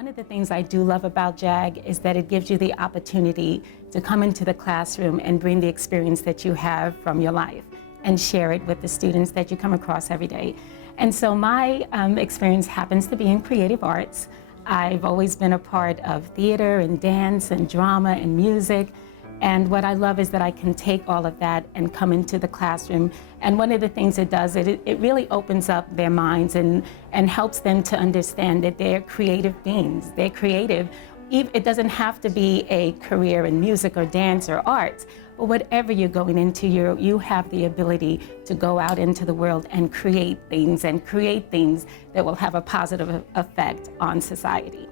One of the things I do love about JAG is that it gives you the opportunity to come into the classroom and bring the experience that you have from your life and share it with the students that you come across every day. And so my experience happens to be in creative arts. I've always been a part of theater and dance and drama and music. And what I love is that I can take all of that and come into the classroom. And one of the things it does, it really opens up their minds and helps them to understand that they're creative beings. They're creative. It doesn't have to be a career in music or dance or arts, but whatever you're going into, you have the ability to go out into the world and create things that will have a positive effect on society.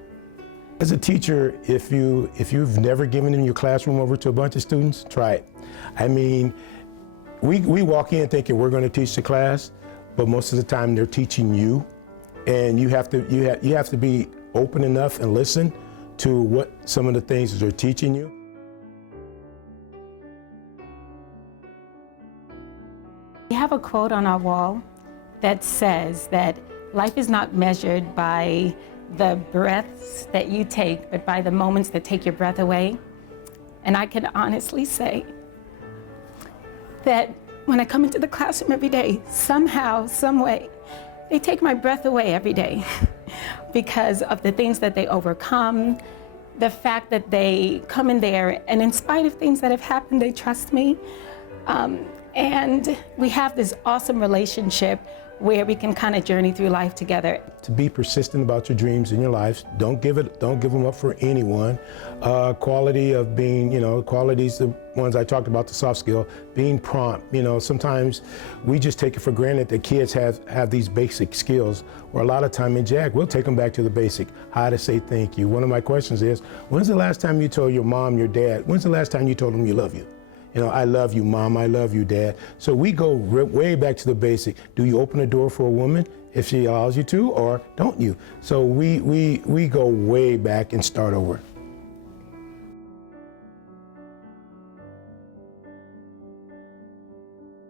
As a teacher, if you've never given in your classroom over to a bunch of students, try it. I mean, we walk in thinking we're going to teach the class, but most of the time they're teaching you, and you have to be open enough and listen to what some of the things that they're teaching you. We have a quote on our wall that says that life is not measured by the breaths that you take, but by the moments that take your breath away. And I can honestly say that when I come into the classroom every day, somehow, some way, they take my breath away every day because of the things that they overcome, the fact that they come in there and in spite of things that have happened, they trust me. And we have this awesome relationship where we can kind of journey through life together. To be persistent about your dreams in your lives. Don't give them up for anyone. Quality of being, qualities, the ones I talked about, the soft skill, being prompt. Sometimes we just take it for granted that kids have these basic skills, or a lot of time in JAG, we'll take them back to the basic, how to say thank you. One of my questions is, when's the last time you told your mom, your dad, when's the last time you told them you love you? I love you, Mom, I love you, Dad. So we go way back to the basic. Do you open a door for a woman if she allows you to, or don't you? So we go way back and start over.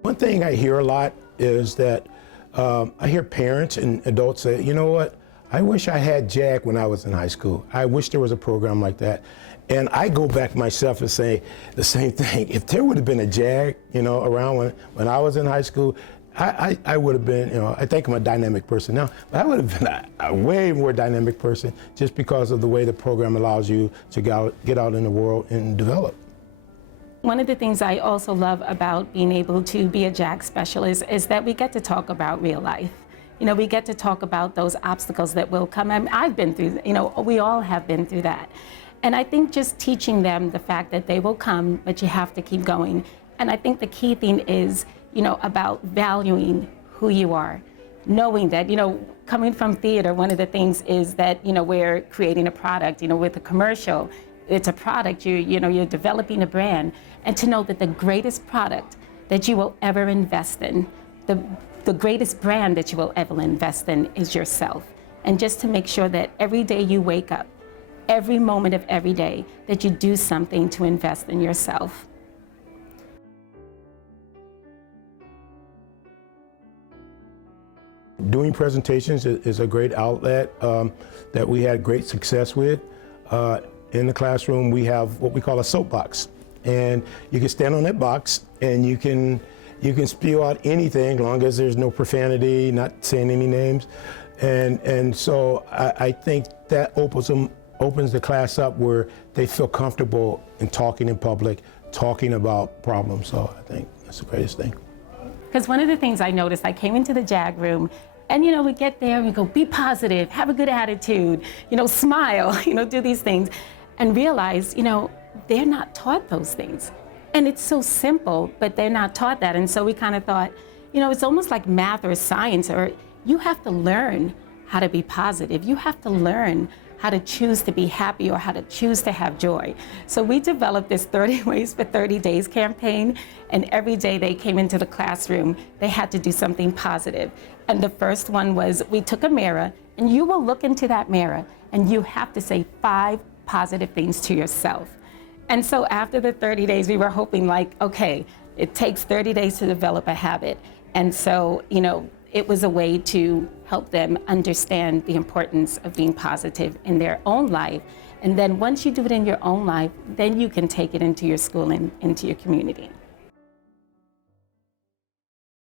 One thing I hear a lot is that I hear parents and adults say, you know what, I wish I had JAG when I was in high school. I wish there was a program like that. And I go back myself and say the same thing. If there would have been a JAG, around when I was in high school, I would have been, I think I'm a dynamic person now, but I would have been a way more dynamic person just because of the way the program allows you to get out in the world and develop. One of the things I also love about being able to be a JAG specialist is that we get to talk about real life. We get to talk about those obstacles that will come. I've been through, we all have been through that. And I think just teaching them the fact that they will come, but you have to keep going. And I think the key thing is, about valuing who you are, knowing that, coming from theater, one of the things is that, we're creating a product, with a commercial, it's a product, you're developing a brand, and to know that the greatest product that you will ever invest in, the greatest brand that you will ever invest in is yourself. And just to make sure that every day you wake up, every moment of every day, that you do something to invest in yourself. Doing presentations is a great outlet that we had great success with. In the classroom, we have what we call a soapbox. And you can stand on that box and you can spew out anything, as long as there's no profanity, not saying any names. And so I think that opens the class up where they feel comfortable in talking in public, talking about problems. So I think that's the greatest thing. Because one of the things I noticed, I came into the JAG room and, we get there and we go, be positive, have a good attitude, smile, do these things, and realize, they're not taught those things. And it's so simple, but they're not taught that. And so we kind of thought, it's almost like math or science, or you have to learn how to be positive. You have to learn how to choose to be happy or how to choose to have joy. So we developed this 30 Ways for 30 Days campaign, and every day they came into the classroom, they had to do something positive. And the first one was, we took a mirror, and you will look into that mirror, and you have to say 5 positive things to yourself. And so after the 30 days, we were hoping okay, it takes 30 days to develop a habit. And so, it was a way to help them understand the importance of being positive in their own life. And then once you do it in your own life, then you can take it into your school and into your community.